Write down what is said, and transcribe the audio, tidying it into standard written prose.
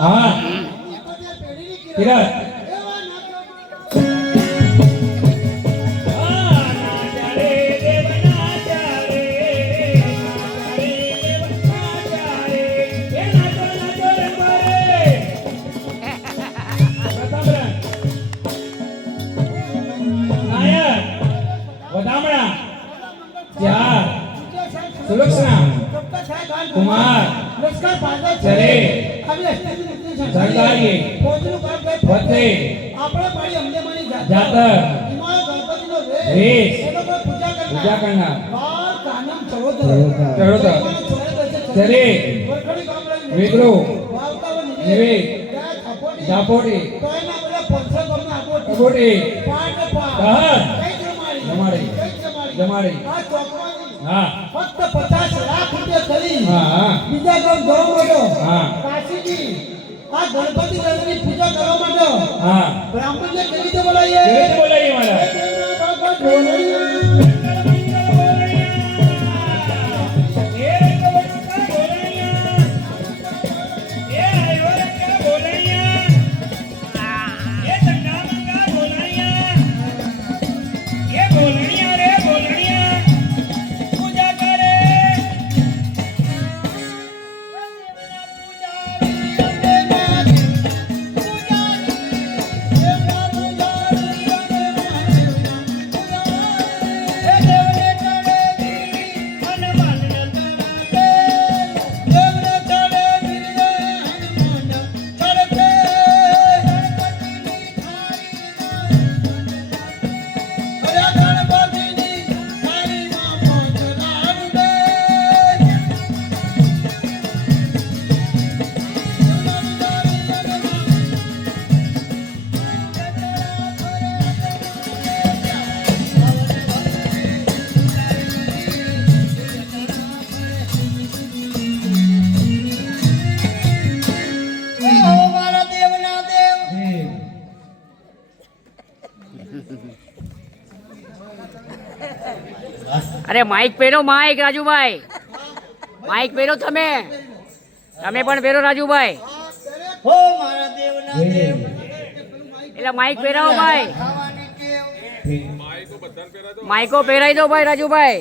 હા કિરણ कुमार चले सरदारी फते जातर रेस पूजा करना चढ़ोतर चले विग्रो निवे दापोटी दापोटी कहर जमाड़ी जमाड़ी हाँ फक्त 50 लाख रुपया खरी हाँ बीजा गाम गौ माटो हाँ काशीजी आ गणपति दादानी पूजा કરવા માટે हाँ બ્રાહ્મણને કેવી રીતે બોલાવીએ महाराज अरे माइक પહેરો માઇક રાજુભાઈ માઇક પહેરો તમે તમે પણ પહેરો રાજુભાઈ હો મારા દેવના દેવ એટલે માઇક પહેરાવો ભાઈ માઇકો પહેરાઈ દો ભાઈ રાજુભાઈ